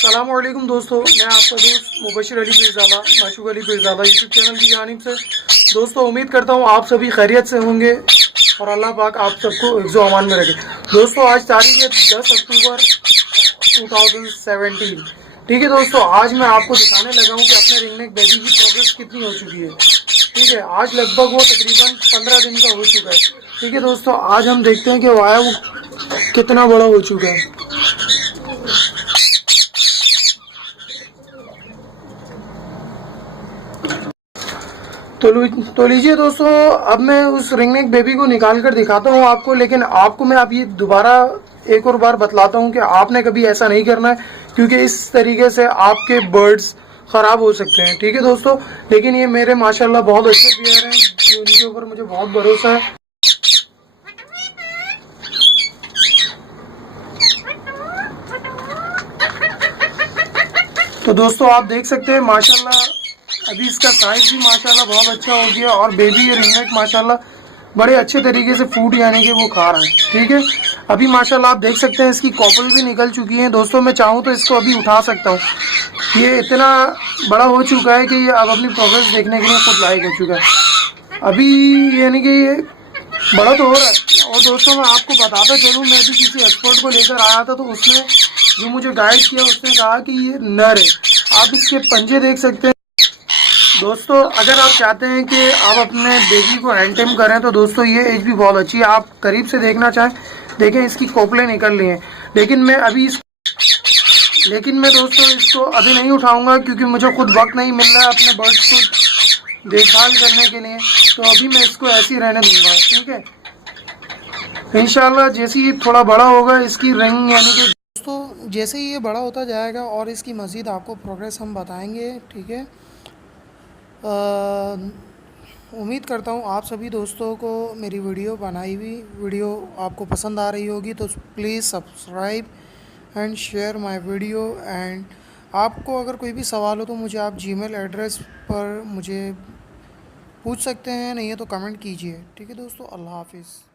अस्सलामुअलैकुम दोस्तों, मैं आपका दोस्त मुबशिर अली पिरज़ादा माशूक अली पिरज़ादा यूट्यूब चैनल की जानिब से। दोस्तों उम्मीद करता हूँ आप सभी खैरियत से होंगे और अल्लाह पाक आप सबको हिफ्ज़-ओ अमान में रखे। दोस्तों आज तारीख है 10 अक्टूबर 2017। ठीक है दोस्तों, आज मैं आपको दिखाने लगा हूँ कि अपने रिंग नेक बेबी की प्रोग्रेस कितनी हो चुकी है। ठीक है, आज लगभग वो तकरीबन 15 दिन का हो चुका है। ठीक है दोस्तों, आज हम देखते हैं कि वो कितना बड़ा हो चुका है। तो लीजिए दोस्तों, अब मैं उस रिंग नेक बेबी को निकाल कर दिखाता हूँ आपको, लेकिन आपको मैं अब ये दोबारा एक और बार बतलाता हूँ कि आपने कभी ऐसा नहीं करना है, क्योंकि इस तरीके से आपके बर्ड्स ख़राब हो सकते हैं। ठीक है दोस्तों, लेकिन ये मेरे माशाल्लाह बहुत अच्छे प्लेयर हैं, इनके ऊपर मुझे बहुत भरोसा है। तो दोस्तों आप देख सकते हैं माशाल्लाह अभी इसका साइज भी माशाल्लाह बहुत अच्छा हो गया और बेबी ये रिंग नेक माशाल्लाह बड़े अच्छे तरीके से फूड यानी कि वो खा रहा है। ठीक है, अभी माशाल्लाह आप देख सकते हैं इसकी कॉपल भी निकल चुकी है। दोस्तों मैं चाहूँ तो इसको अभी उठा सकता हूँ, ये इतना बड़ा हो चुका है कि ये अब अपनी प्रोग्रेस देखने के लिए खुद लायक हो चुका है। अभी यानी कि ये बड़ा तो हो रहा है। और दोस्तों मैं आपको बताता चलूँ, मैं भी किसी एक्सपर्ट को लेकर आया था, तो उसने जो मुझे गाइड किया उसने कहा कि ये नर है। आप इसके पंजे देख सकते हैं। दोस्तों अगर आप चाहते हैं कि आप अपने बेबी को हैंड टेम करें तो दोस्तों ये एज भी बहुत अच्छी है। आप करीब से देखना चाहें, देखें इसकी कोपलें निकल रही हैं। लेकिन मैं दोस्तों इसको अभी नहीं उठाऊंगा, क्योंकि मुझे खुद वक्त नहीं मिल रहा है अपने बर्ड्स को देखभाल करने के लिए। तो अभी मैं इसको ऐसे ही रहने दूंगा। ठीक है, इंशाल्लाह जैसे ही थोड़ा बड़ा होगा इसकी रिंग यानी कि दोस्तों जैसे ही ये बड़ा होता जाएगा और इसकी मज़ीद आपको प्रोग्रेस हम बताएंगे। ठीक है, उम्मीद करता हूँ आप सभी दोस्तों को मेरी बनाई हुई वीडियो आपको पसंद आ रही होगी। तो please subscribe and share my video. And आपको अगर कोई भी सवाल हो तो मुझे आप जीमेल एड्रेस पर मुझे पूछ सकते हैं, नहीं है तो कमेंट कीजिए। ठीक है दोस्तों, अल्लाह हाफिज़।